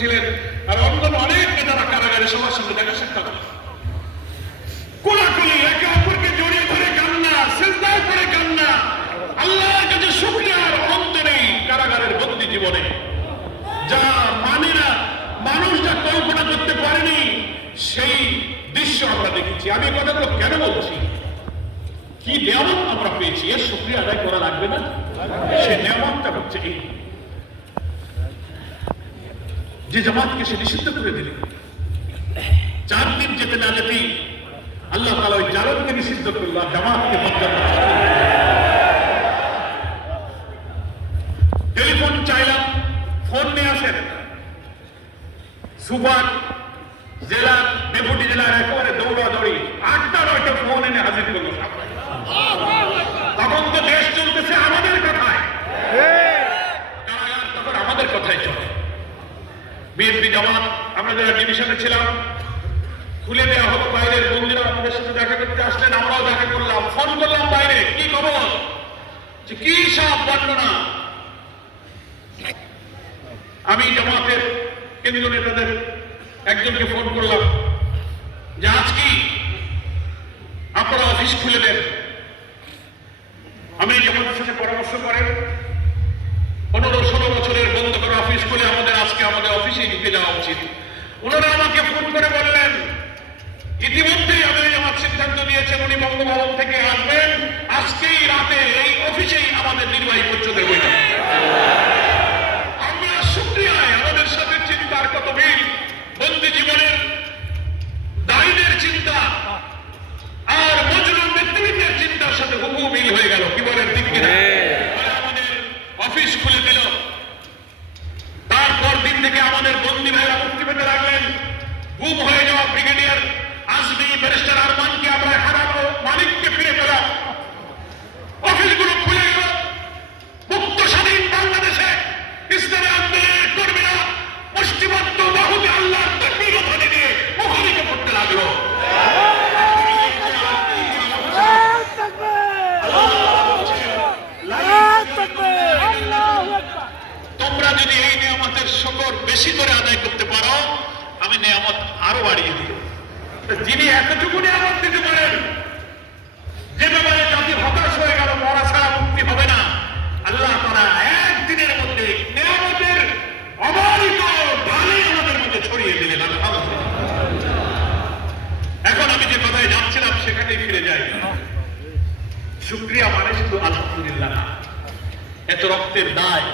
ছিলেন আর অন্যান্য অনেক নেতারা কারাগারে সবার সঙ্গে দেখা সাক্ষাৎ কোলাকুলি একে অপরকে জড়িয়ে ধরে কান্না সিজদায় পড়ে কান্না আল্লাহর কাছে শুকরিয়ার অন্ত নেই কারাগারের বন্দী জীবনে যা মানে না মানুষ যা কল্পনা করতে পারেনি সেই দৃশ্য আমরা দেখেছি। আমি কথাগুলো কেন বলছি, কি নিয়ামত আমরা পেয়েছি, এর শুকরিয়া আদায় করা লাগবে না? সে নিয়ামতটা হচ্ছে এই যে জামাতকে সে নিষিদ্ধ করে দিল। 4 দিন যেতে না যেতেই আল্লাহ তাআলা ওই জামাতকে নিষিদ্ধ করল, জামাতকে বদনাম। টেলিফোন চাইলাম, ফোন নিয়ে আসেন। সুপার জেলা ডেপুটি জেলার একেবারে দৌড়াদৌড়ি 8টা 9টা ফোন এনে হাজির করলো। তখন তো দেশ চলতেছে আমাদের কথায়, তখন আমাদের কথাই চলে। বিএনপি জামাত আমরা যারা ডিভিশনে ছিলাম খুলে দেওয়া হলো, বাইরের বন্ধুরা আমাদের সাথে দেখা করতে আসলেন, আমরাও দেখা করলাম, ফোন করলাম বাইরে, কি খবর, যে কি সব বর্ণনা। আমি জামাতের কেন্দ্রীয় নেতাদের একজনকে ফোন করলাম যে আজ কি আপনারা অফিস খুলে দেন। আমি জামাতের সাথে পরামর্শ করেন 15-16 বছরের বন্ধ করা অফিস খুলে আজকে আমাদের অফিসে ঢুকে যাওয়া উচিত। ওনারা আমাকে ফোন করে বললেন ইতিমধ্যেই আমাদের জামাত সিদ্ধান্ত নিয়েছেন উনি বঙ্গভবন থেকে আসবেন, আজকেই রাতে এই অফিসেই আমাদের নির্বাহী পরিষদের বৈঠক। আমরা শুকরিয়ায় আমাদের সাথে চিন্তার কত মিল, বন্দী জীবনের দায়ীদের চিন্তা আর মজলুম ব্যক্তিদের চিন্তার সাথে হুবহু মিল হয়ে গেল। কি বলেন ঠিক কিনা? আমাদের অফিস খুলে দিল। তারপর দিন থেকে আমাদের বন্দী ভাইরা মুক্তি পেতে লাগলেন। গুম হয়ে যাওয়া ব্রিগেডিয়ার আজমি, ব্যারিস্টার আরমানকে আমরা হারানো, মালিককে ফিরে পেলাম। অফিসগুলো খুলে গেল। মুক্ত স্বাধীন বাংলাদেশে ইসলামী আন্দোলনের কর্মীরা মুষ্টিবদ্ধ বাহুতে আল্লাহর তাকবীর ধ্বনি দিয়ে মুখরিত করতে লাগলো। তোমরা যদি এই নিয়ামতের শুকর বেশি করে আদায় করতে পারো, আমি নিয়ামত আরো বাড়িয়ে দিই। যিনি এতটুকু নিয়ামত দিতে পারেন যে ব্যাপারে জাতি হতাশ হয়ে গেল, মরা ছাড়া মুক্তি হবে না, আল্লাহ তাআলা একদিনের মধ্যে নিয়ামতের অবারিত ঢালি আমাদের মধ্যে ছড়িয়ে দিলেন। এখন আমি যে কথায় যাচ্ছিলাম সেখানেই ফিরে যাই। শুকরিয়া মানে শুধু আলহামদুলিল্লাহ না, এত রক্তের দায়